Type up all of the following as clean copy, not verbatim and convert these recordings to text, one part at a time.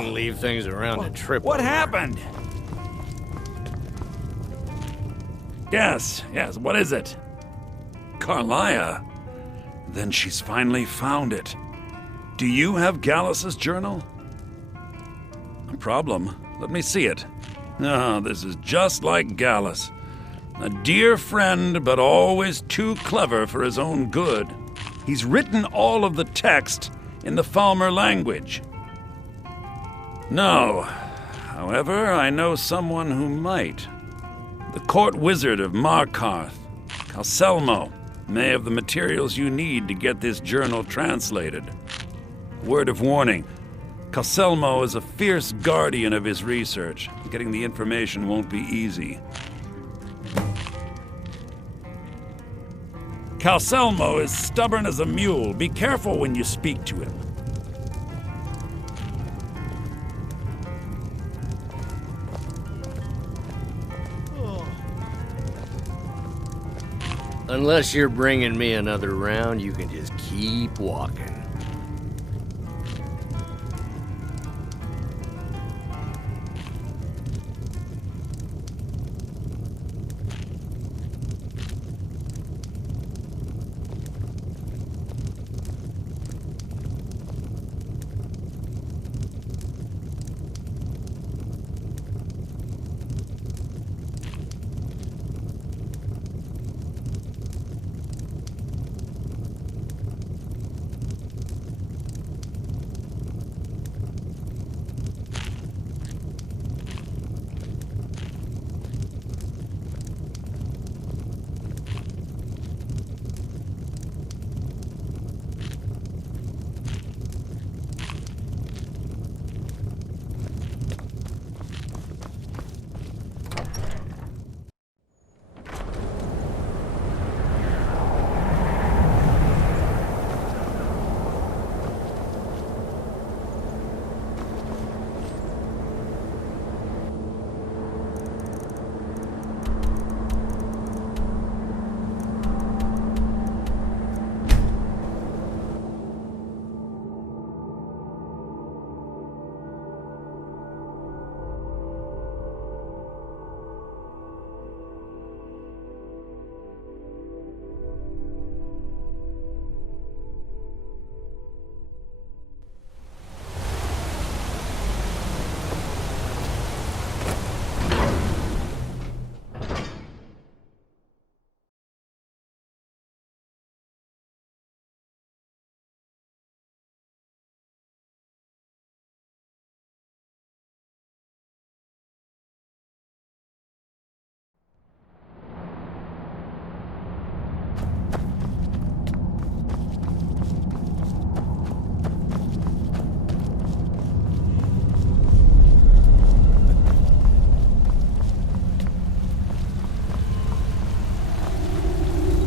shouldn't leave things around to trip What over. happened? Yes, what is it? Carlia. Then she's finally found it. Do you have Gallus's journal? No problem. Let me see it. Ah, this is just like Gallus. A dear friend, but always too clever for his own good. He's written all of the text in the Falmer language. No. However, I know someone who might. The court wizard of Markarth, Calselmo, may have the materials you need to get this journal translated. Word of warning, Calselmo is a fierce guardian of his research. Getting the information won't be easy. Calselmo is stubborn as a mule. Be careful when you speak to him. Unless you're bringing me another round, you can just keep walking.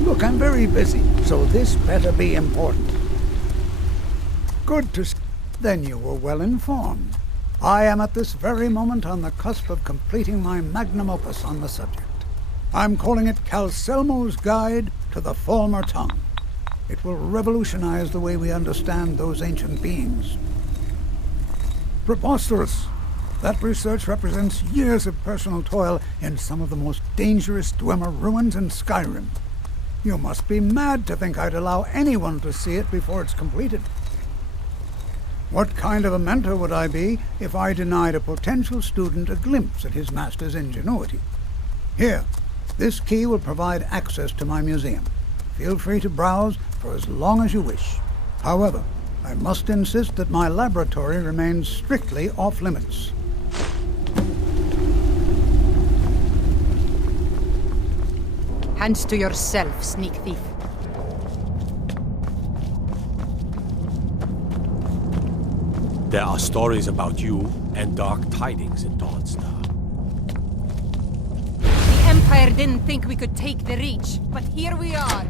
Look, I'm very busy, so this better be important. Good to see. Then you were well informed. I am at this very moment on the cusp of completing my magnum opus on the subject. I'm calling it Calselmo's Guide to the Falmer Tongue. It will revolutionize the way we understand those ancient beings. Preposterous! That research represents years of personal toil in some of the most dangerous Dwemer ruins in Skyrim. You must be mad to think I'd allow anyone to see it before it's completed. What kind of a mentor would I be if I denied a potential student a glimpse at his master's ingenuity? Here, this key will provide access to my museum. Feel free to browse for as long as you wish. However, I must insist that my laboratory remains strictly off-limits. Hands to yourself, sneak thief. There are stories about you and dark tidings in Dawnstar. The Empire didn't think we could take the Reach, but here we are.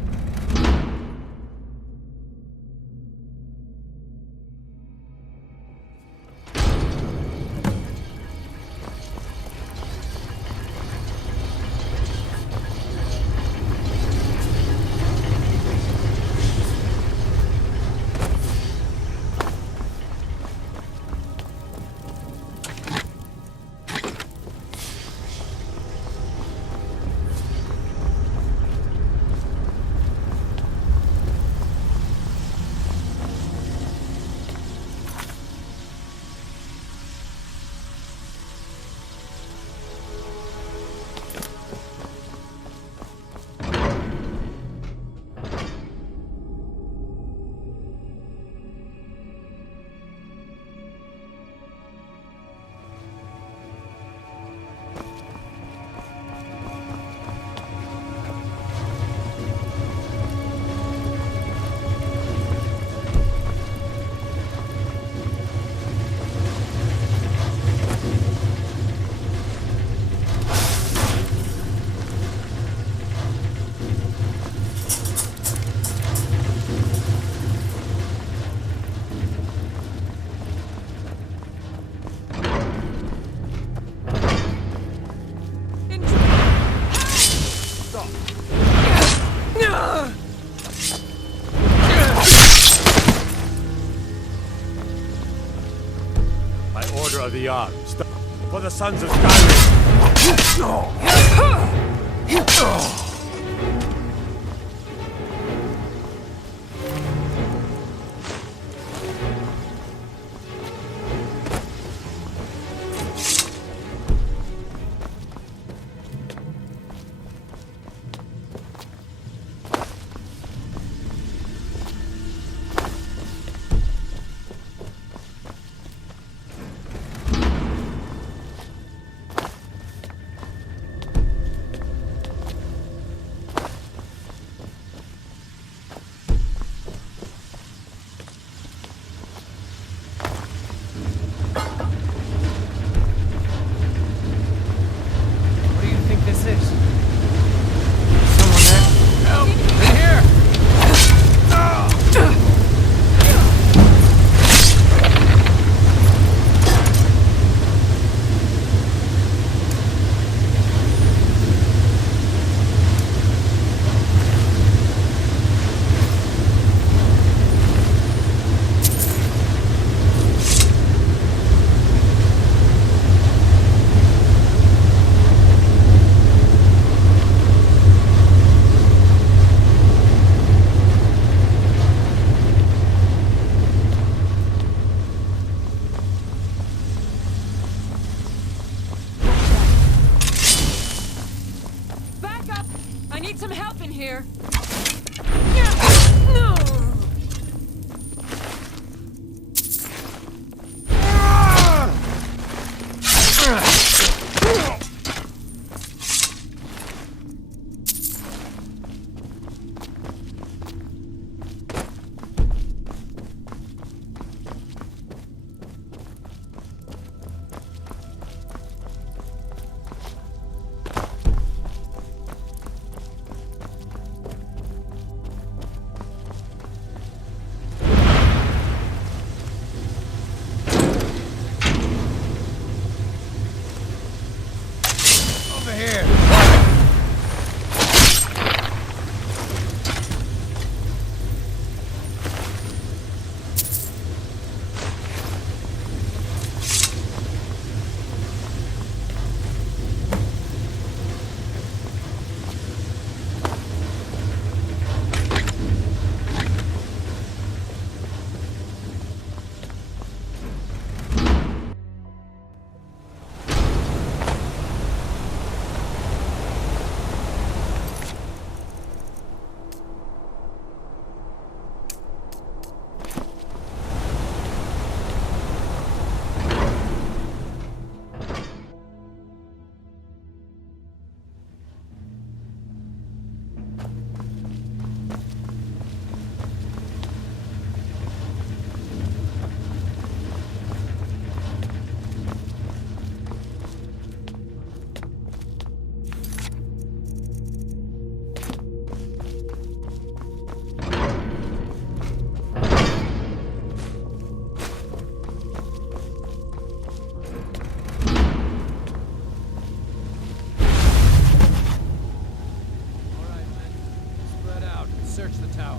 of the arms. For the sons of Skyrim. What do you think this is? Someone there? Help! In here! Back up! I need some help in here. Over here! Search the tower.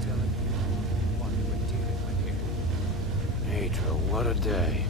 Tell him what we're dealing with here. Adra, what a day.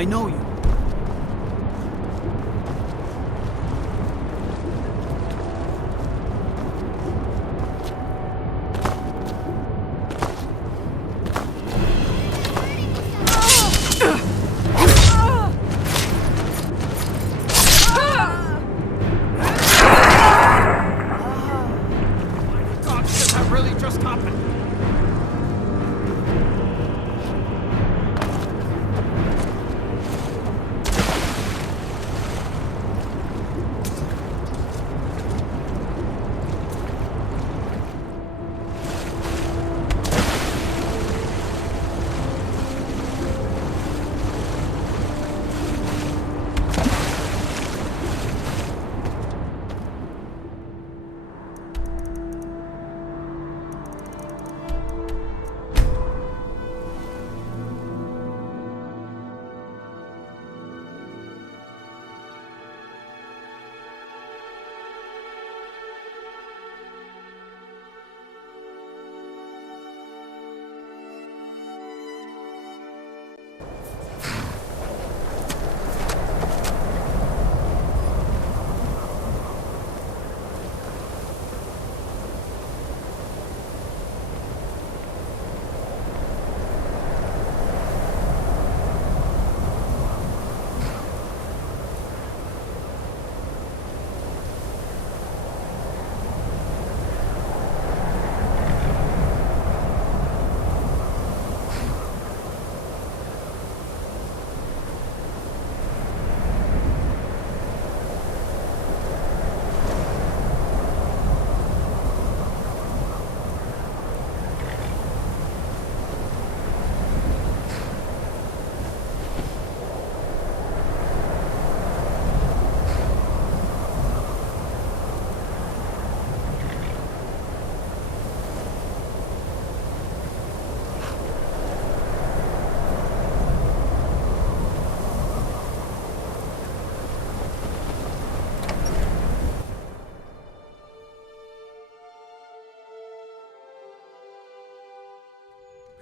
I know you. God, did that really just happen?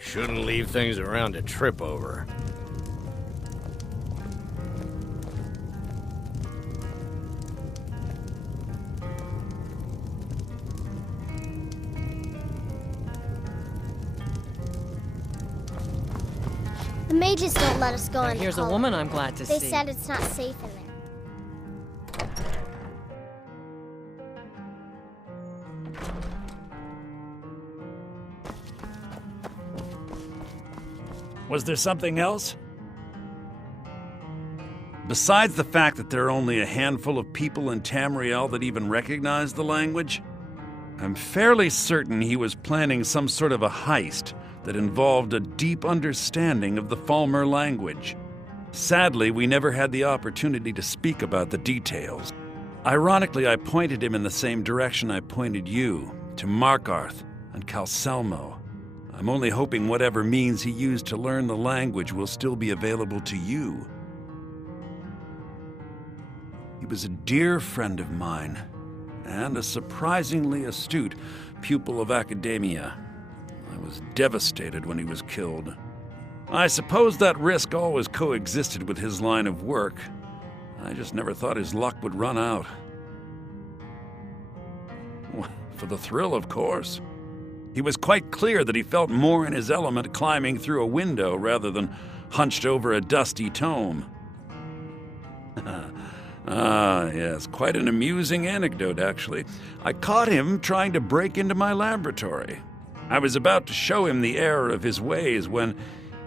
Shouldn't leave things around to trip over. The mages don't let us go in. Here's a woman I'm glad to They see. said it's not safe in there. Was there something else? Besides the fact that there are only a handful of people in Tamriel that even recognize the language, I'm fairly certain he was planning some sort of a heist that involved a deep understanding of the Falmer language. Sadly, we never had the opportunity to speak about the details. Ironically, I pointed him in the same direction I pointed you, to Markarth and Calselmo. I'm only hoping whatever means he used to learn the language will still be available to you. He was a dear friend of mine, and a surprisingly astute pupil of academia. I was devastated when he was killed. I suppose that risk always coexisted with his line of work. I just never thought his luck would run out. For the thrill, of course. He was quite clear that he felt more in his element climbing through a window rather than hunched over a dusty tome. Yes, quite an amusing anecdote, actually. I caught him trying to break into my laboratory. I was about to show him the error of his ways when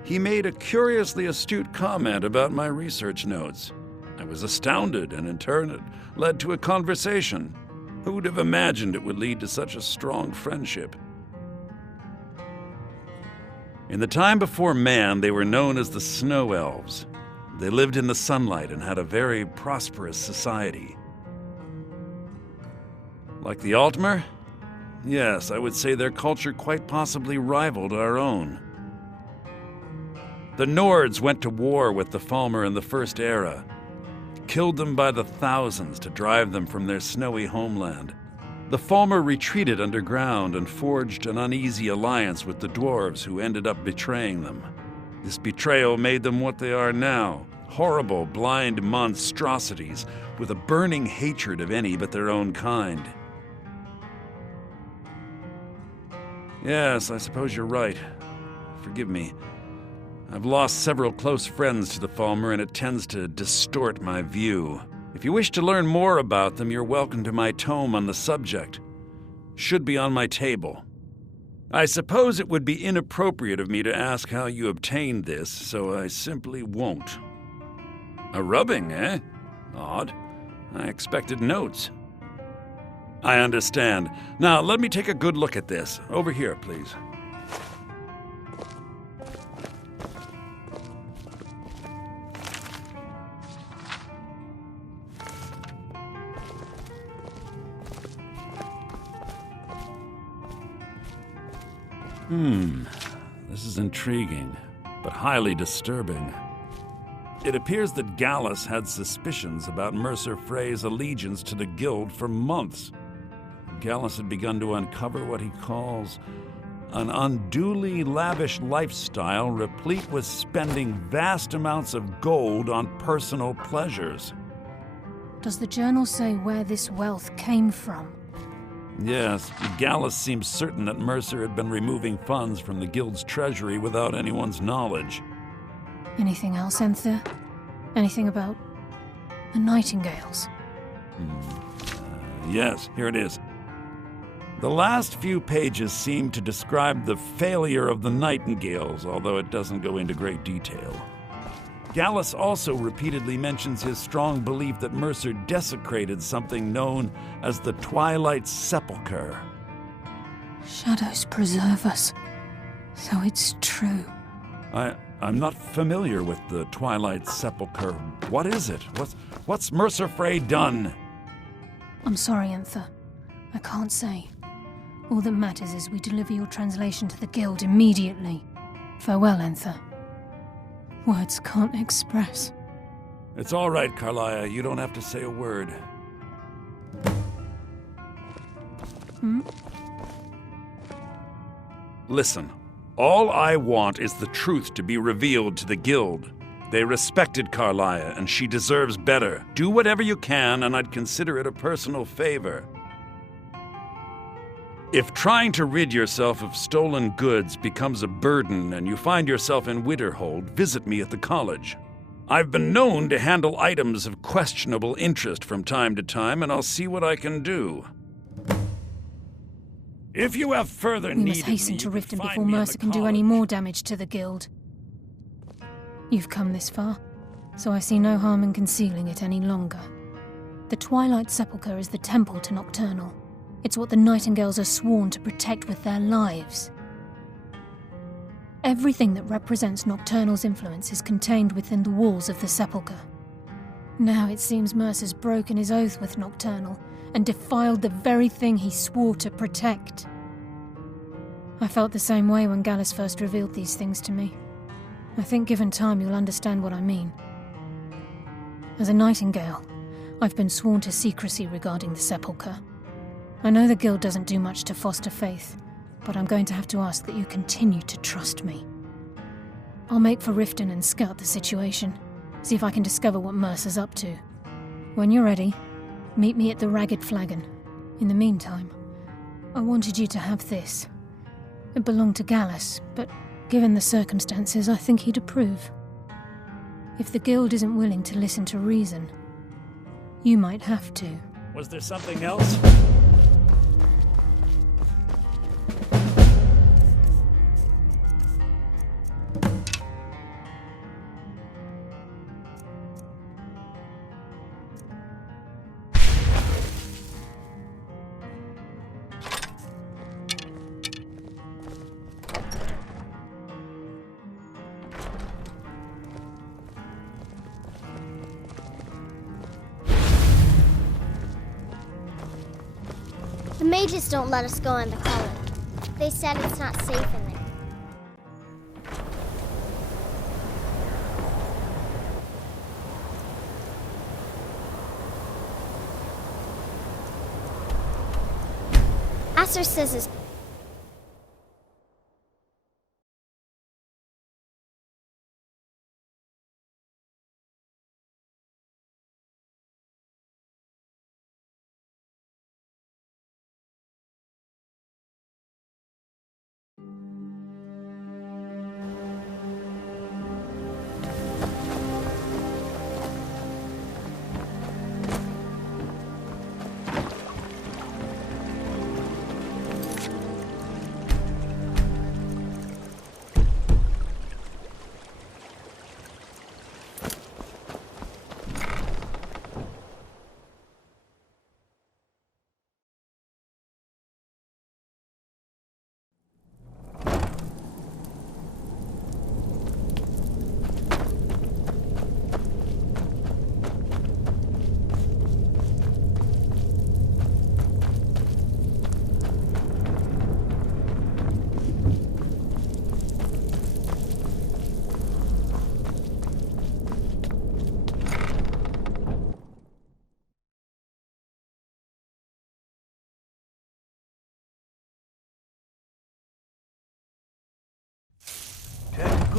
he made a curiously astute comment about my research notes. I was astounded, and in turn it led to a conversation. Who would have imagined it would lead to such a strong friendship? In the time before man, they were known as the Snow Elves. They lived in the sunlight and had a very prosperous society. Like the Altmer? Yes, I would say their culture quite possibly rivaled our own. The Nords went to war with the Falmer in the First Era, killed them by the thousands to drive them from their snowy homeland. The Falmer retreated underground and forged an uneasy alliance with the dwarves who ended up betraying them. This betrayal made them what they are now, Horrible, blind monstrosities with a burning hatred of any but their own kind. Yes, I suppose you're right. Forgive me. I've lost several close friends to the Falmer, and it tends to distort my view. If you wish to learn more about them, you're welcome to my tome on the subject. Should be on my table. I suppose it would be inappropriate of me to ask how you obtained this, so I simply won't. A rubbing, eh? Odd. I expected notes. I understand. Now, let me take a good look at this. Over here, please. This is intriguing, but highly disturbing. It appears that Gallus had suspicions about Mercer Frey's allegiance to the Guild for months. Gallus had begun to uncover what he calls an unduly lavish lifestyle replete with spending vast amounts of gold on personal pleasures. Does the journal say where this wealth came from? Yes, Gallus seems certain that Mercer had been removing funds from the Guild's treasury without anyone's knowledge. Anything else, Enther? Anything about the Nightingales? Yes, here it is. The last few pages seem to describe the failure of the Nightingales, although it doesn't go into great detail. Gallus also repeatedly mentions his strong belief that Mercer desecrated something known as the Twilight Sepulchre. Shadows preserve us. So it's true. I'm not familiar with the Twilight Sepulchre. What is it? What's Mercer Frey done? I'm sorry, Enther. I can't say. All that matters is we deliver your translation to the Guild immediately. Farewell, Enther. Words can't express. It's all right, Carlia. You don't have to say a word. Listen, all I want is the truth to be revealed to the Guild. They respected Carlia, and she deserves better. Do whatever you can, and I'd consider it a personal favor. If trying to rid yourself of stolen goods becomes a burden and you find yourself in Winterhold, visit me at the college. I've been known to handle items of questionable interest from time to time, and I'll see what I can do. If you have further We need must of me, hasten to you can Riften find before me in Mercer the can do any college. more damage to the Guild. You've come this far, so I see no harm in concealing it any longer. The Twilight Sepulchre is the temple to Nocturnal. It's what the Nightingales are sworn to protect with their lives. Everything that represents Nocturnal's influence is contained within the walls of the Sepulchre. Now it seems Mercer's broken his oath with Nocturnal and defiled the very thing he swore to protect. I felt the same way when Gallus first revealed these things to me. I think given time you'll understand what I mean. As a Nightingale, I've been sworn to secrecy regarding the Sepulchre. I know the Guild doesn't do much to foster faith, but I'm going to have to ask that you continue to trust me. I'll make for Riften and scout the situation, see if I can discover what Mercer's up to. When you're ready, meet me at the Ragged Flagon. In the meantime, I wanted you to have this. It belonged to Gallus, but given the circumstances, I think he'd approve. If the Guild isn't willing to listen to reason, you might have to. Was there something else? The mages don't let us go in the college. They said it's not safe in there. Asser says it's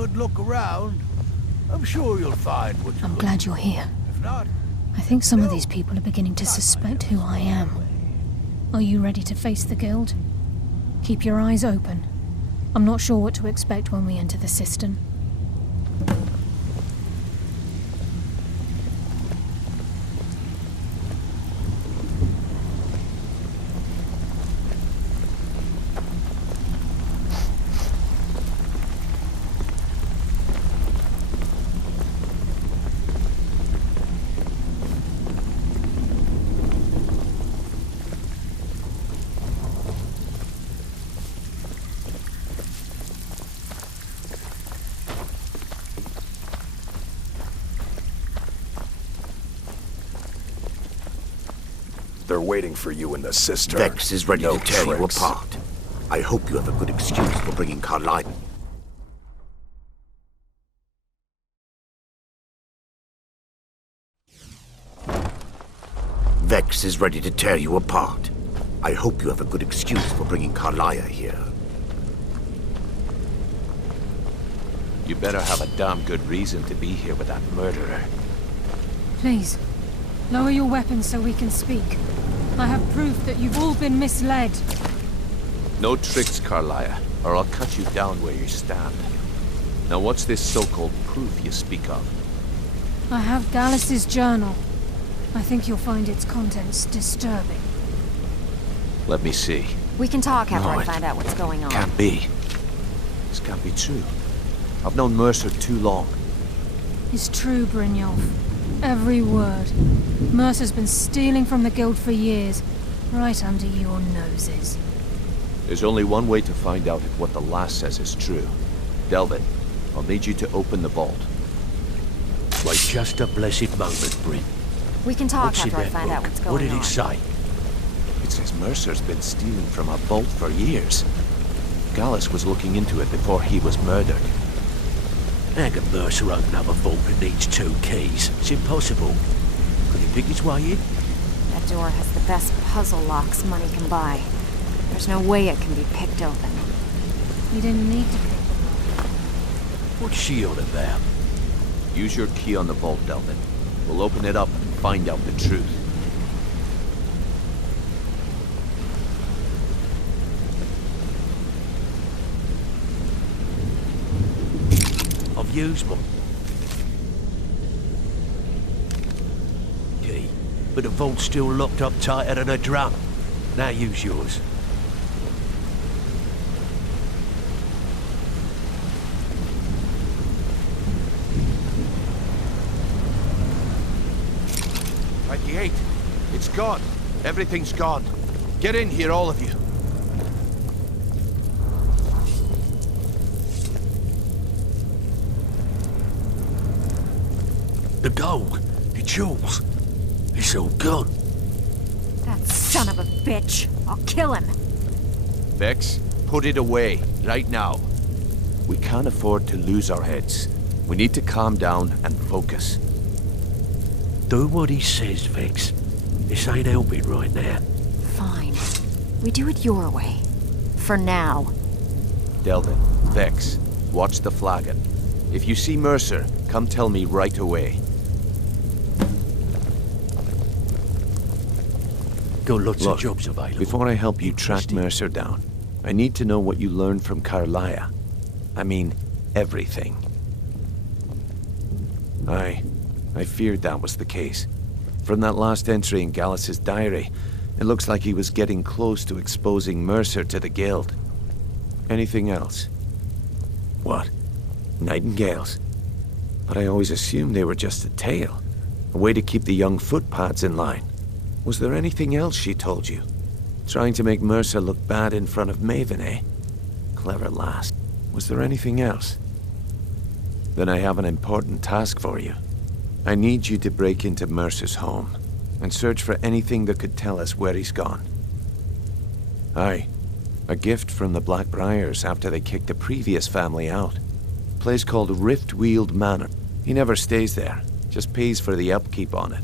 good look around. I'm sure you'll find what you're I'm looking glad you're here. for. If not, I think some of these people are beginning to suspect who I am. Are you ready to face the Guild? Keep your eyes open. I'm not sure what to expect when we enter the cistern. They're waiting for you in the cistern. Vex is ready No to tear you tricks. apart. I hope you have a good excuse for bringing Carlyle. Vex is ready to tear you apart. I hope you have a good excuse for bringing Carlyle here. You better have a damn good reason to be here with that murderer. Please, lower your weapons so we can speak. I have proof that you've all been misled. No tricks, Carlyle, or I'll cut you down where you stand. Now what's this so-called proof you speak of? I have Gallus's journal. I think you'll find its contents disturbing. Let me see. We can talk after No, I it find out what's going on. Can't be. This can't be true. I've known Mercer too long. It's true, Brynjolf. Every word. Mercer's been stealing from the Guild for years, right under your noses. There's only one way to find out if what the lass says is true. Delvin, I'll need you to open the vault. wait just a blessed moment, Bryn. We can talk What's in after I that find out book? what's going What did on. it say? It says Mercer's been stealing from a vault for years. Gallus was looking into it before he was murdered. How can Mercer open up a vault that needs 2 keys? It's impossible. Could he pick his way in? That door has the best puzzle locks money can buy. There's no way it can be picked open. You didn't need to pick them up. What's she on about? Use your key on the vault, Delvin. We'll open it up and find out the truth. I've used my key, but the vault's still locked up tighter than a drum. Now use yours. It's gone. Everything's gone. Get in here, all of you. The gold, the jewels, it's all gone. That son of a bitch! I'll kill him! Vex, put it away, right now. We can't afford to lose our heads. We need to calm down and focus. Do what he says, Vex. This ain't helping right now. Fine. We do it your way. For now. Delvin, Vex, watch the flagon. If you see Mercer, come tell me right away. Got lots Look, of jobs available. Before I help you track Interesting. Mercer down, I need to know what you learned from Carlyle. I mean, everything. I feared that was the case. From that last entry in Gallus's diary, it looks like he was getting close to exposing Mercer to the Guild. Anything else? What? Nightingales? But I always assumed they were just a tale. A way to keep the young footpads in line. Was there anything else she told you? Trying to make Mercer look bad in front of Maven, eh? Clever lass. Was there anything else? Then I have an important task for you. I need you to break into Mercer's home and search for anything that could tell us where he's gone. Aye, a gift from the Blackbriars after they kicked the previous family out. A place called Riftweald Manor. He never stays there, just pays for the upkeep on it.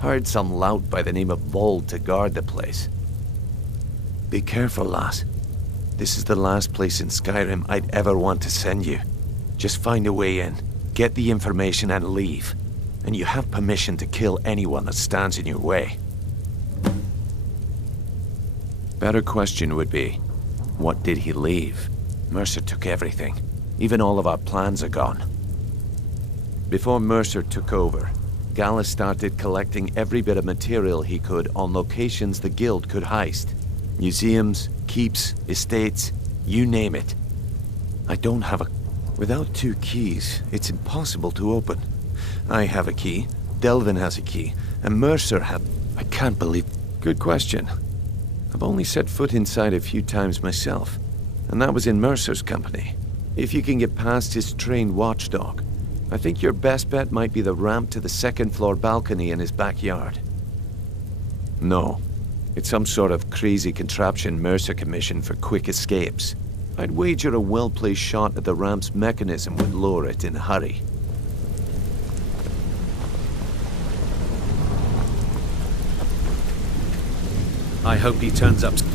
Hired some lout by the name of Vold to guard the place. Be careful, lass. This is the last place in Skyrim I'd ever want to send you. Just find a way in, get the information and leave. And you have permission to kill anyone that stands in your way. Better question would be, what did he leave? Mercer took everything. Even all of our plans are gone. Before Mercer took over, Gallus started collecting every bit of material he could on locations the Guild could heist. Museums, keeps, estates, you name it. I don't have a... Without 2 keys, it's impossible to open. I have a key, Delvin has a key, and Mercer had... I can't believe... Good question. I've only set foot inside a few times myself, and that was in Mercer's company. If you can get past his trained watchdog, I think your best bet might be the ramp to the 2nd floor balcony in his backyard. No. It's some sort of crazy contraption Mercer commissioned for quick escapes. I'd wager a well-placed shot at the ramp's mechanism would lower it in a hurry. I hope he turns up soon.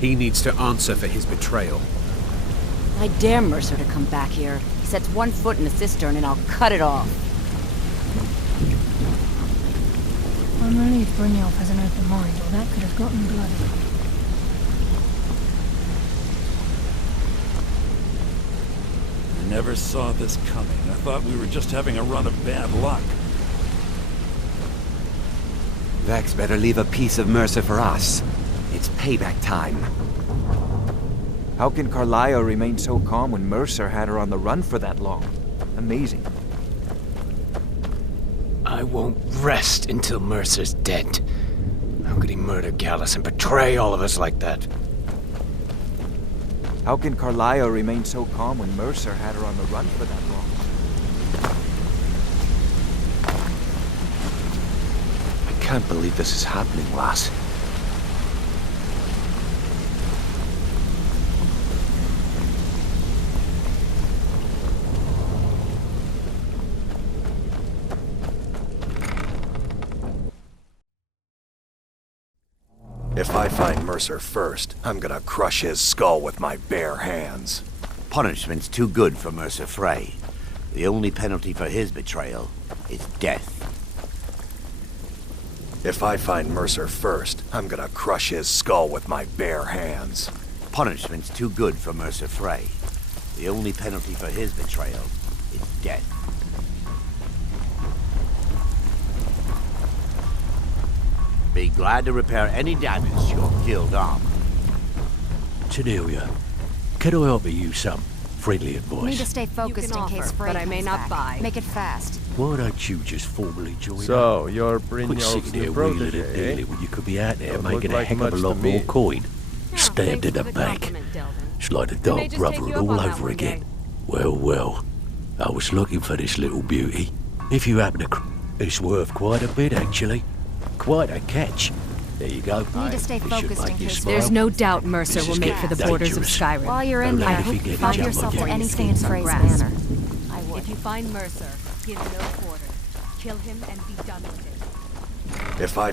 He needs to answer for his betrayal. I dare Mercer to come back here. He sets 1 foot in the cistern and I'll cut it off. I'm relieved Brynjolf has an open mind, or that could have gotten bloody. I never saw this coming. I thought we were just having a run of bad luck. Vex better leave a piece of Mercer for us. It's payback time. How can Carlia remain so calm when Mercer had her on the run for that long? Amazing. I won't rest until Mercer's dead. How could he murder Gallus and betray all of us like that? How can Carlia remain so calm when Mercer had her on the run for that long? I can't believe this is happening, lass. If I find Mercer first, I'm gonna crush his skull with my bare hands. Punishment's too good for Mercer Frey. The only penalty for his betrayal is death. If I find Mercer first, I'm gonna crush his skull with my bare hands. Punishment's too good for Mercer Frey. The only penalty for his betrayal is death. Be glad to repair any damage to your guild armor. Cornelia, can I offer you some friendly advice? Need to stay focused in case Frey but I may comes not back. buy. Make it fast. Why don't you just formally join So, up? you're Quit Brynjolf's sitting new there wheeling and protege, dealing when you could be out there Don't making look a like heck of a much lot to more me. coin. Stabbed in the back. It's like the Dark just take you Brotherhood up all on that over one again. day. Well, well. I was looking for this little beauty. If you happen to... It's worth quite a bit, actually. Quite a catch. There you go. Need to stay This should focused make in you case smile. There's no doubt Mercer This will is make for the getting borders of dangerous. Skyrim. While you're in Don't there, let me forget find your yourself mother. anything in Frey's grasp. manner. I would. If you find Mercer, give no quarter. Kill him and be done with it. If I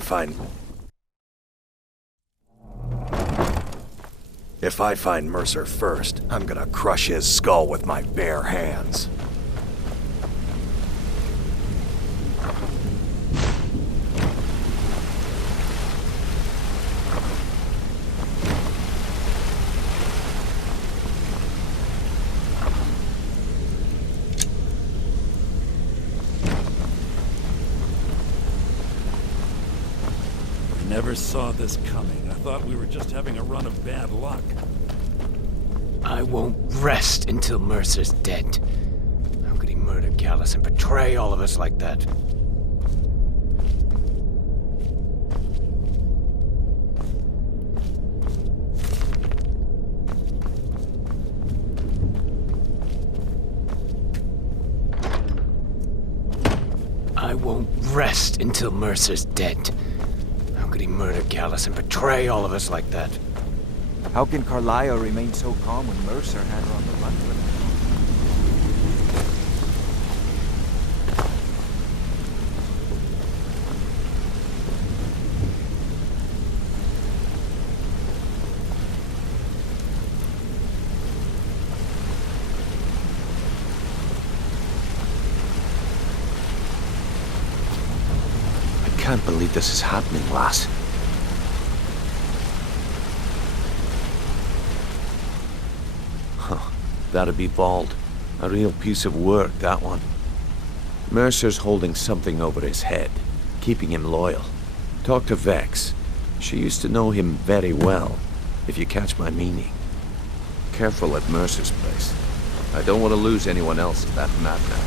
find Mercer first, I'm gonna crush his skull with my bare hands. Never saw this coming. I thought we were just having a run of bad luck. I won't rest until Mercer's dead. How could he murder Gallus and betray all of us like that? I won't rest until Mercer's dead. How could he murder Gallus and betray all of us like that? How can Carlia remain so calm when Mercer had her on the run for that long? can't believe this is happening, lass. Huh. That'd be bald. A real piece of work, that one. Mercer's holding something over his head, keeping him loyal. Talk to Vex. She used to know him very well, if you catch my meaning. Careful at Mercer's place. I don't want to lose anyone else at that map now.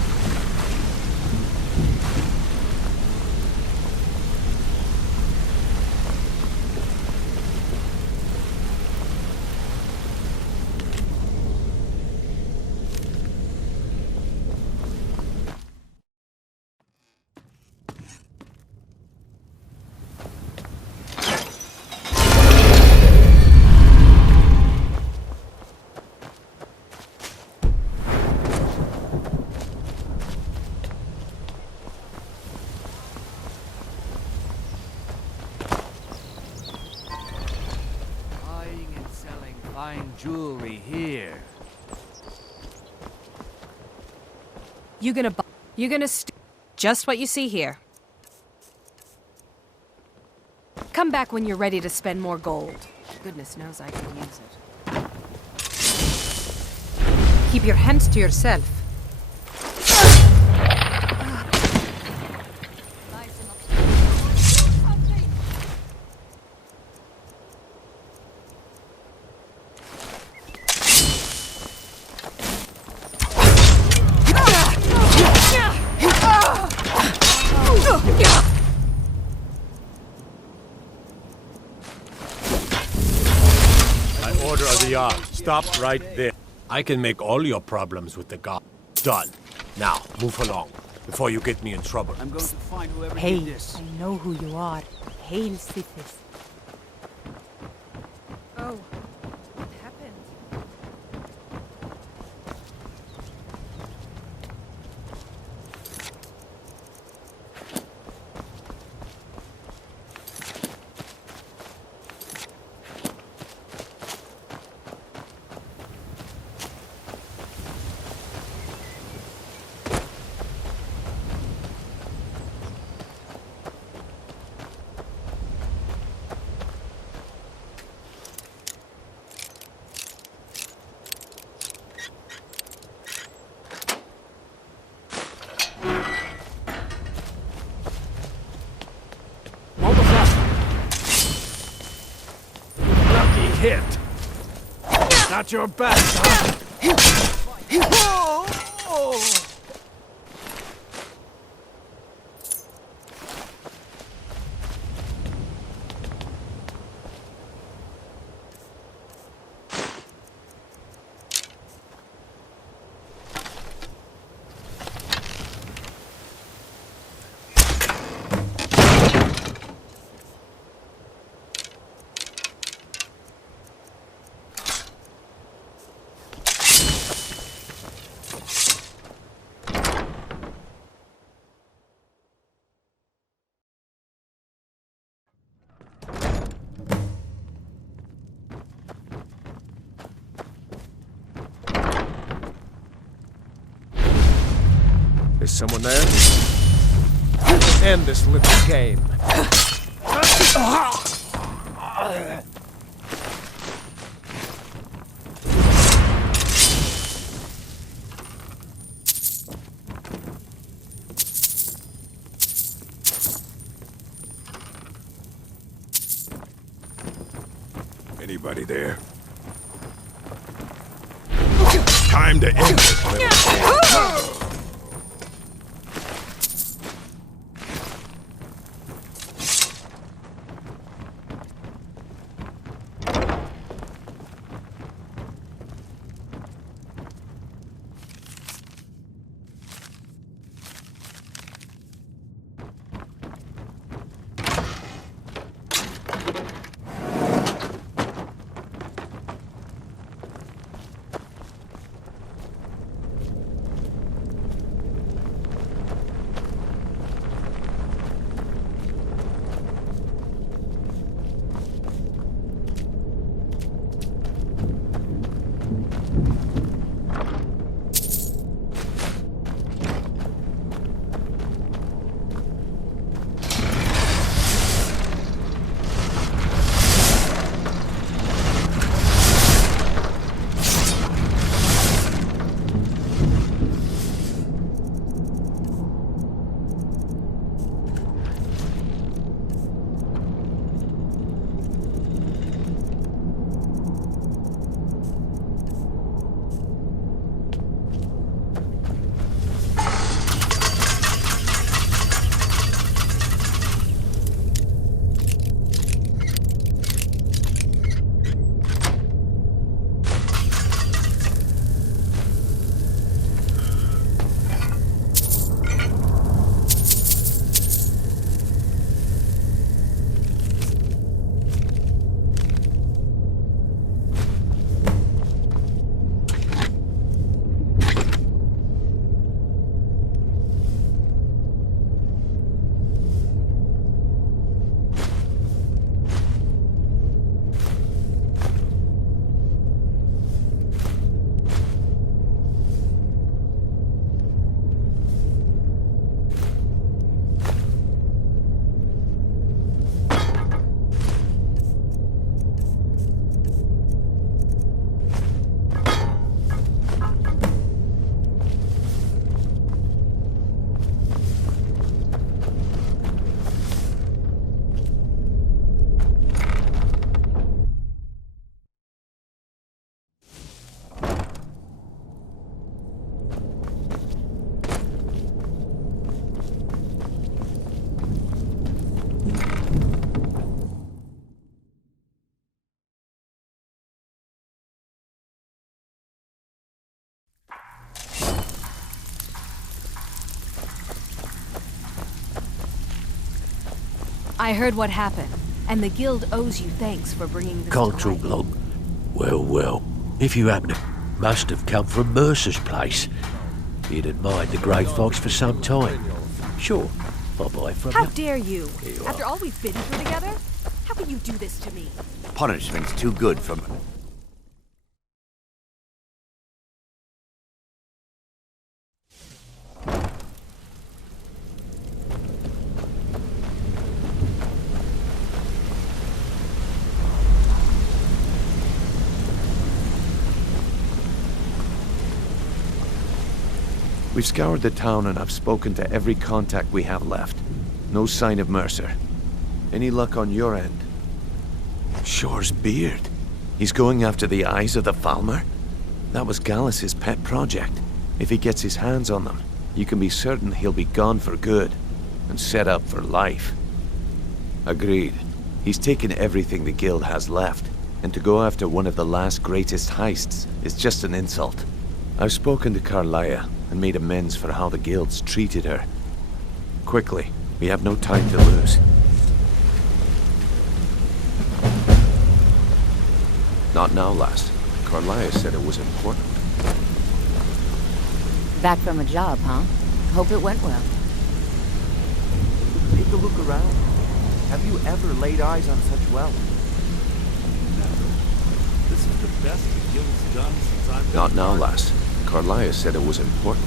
Fine jewelry here. You're gonna just what you see here. Come back when you're ready to spend more gold. Goodness knows I can use it. Keep your hands to yourself. Order of the yard. Stop right there. I can make all your problems with the guard. Done. Now, move along, before you get me in trouble. I'm going to find whoever Hey, did this. I know who you are. Hail Sithis. Oh, what happened? Hit. Not your best, huh? Is someone there? End this little game. Anybody there? Time to end this little game. I heard what happened, and the guild owes you thanks for bringing this Can't to light. talk long. Well, if you happen to... must have come from Mercer's place. He'd admired the Grey Fox for some time. Sure, I'll buy from How you. dare you? Here you After are. all we've been through together? How can you do this to me? Punishment's too good for me. We've scoured the town and I've spoken to every contact we have left. No sign of Mercer. Any luck on your end? Shore's beard. He's going after the eyes of the Falmer? That was Gallus's pet project. If he gets his hands on them, you can be certain he'll be gone for good and set up for life. Agreed. He's taken everything the guild has left, and to go after one of the last greatest heists is just an insult. I've spoken to Carlia and made amends for how the guild's treated her. Quickly, we have no time to lose. Not now, lass. Carlia said it was important. Back from a job, huh? Hope it went well. Take a look around. Have you ever laid eyes on such wealth? Never. This is the best the guild's done since I've been... Not now, lass. Carlia said it was important.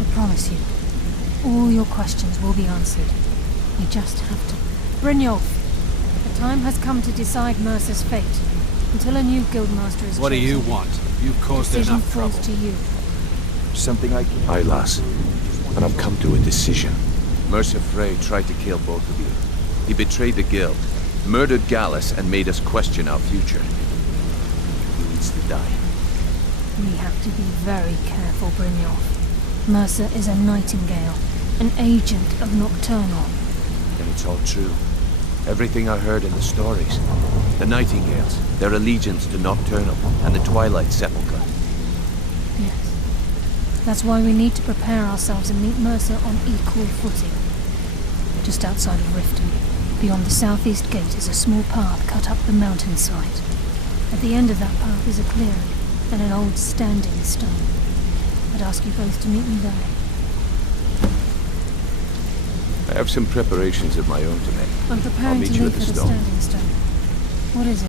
I promise you, all your questions will be answered. You just have to... Brynjolf, the time has come to decide Mercer's fate. Until a new guildmaster is What do you chosen, want? You've caused decision enough falls trouble. to you. Something I can... Aye, lass. And I've come to a decision. Mercer Frey tried to kill both of you. He betrayed the guild, murdered Gallus, and made us question our future. He needs to die. We have to be very careful, Brynjolf. Mercer is a nightingale, an agent of Nocturnal. And it's all true. Everything I heard in the stories. The Nightingales, their allegiance to Nocturnal, and the Twilight Sepulchre. Yes. That's why we need to prepare ourselves and meet Mercer on equal footing. Just outside of Riften, beyond the southeast gate is a small path cut up the mountainside. At the end of that path is a clearing and an old standing stone. I'd ask you both to meet me there. I have some preparations of my own to make. I'm I'll preparing meet to you leave at for the the stone. standing stone. What is it?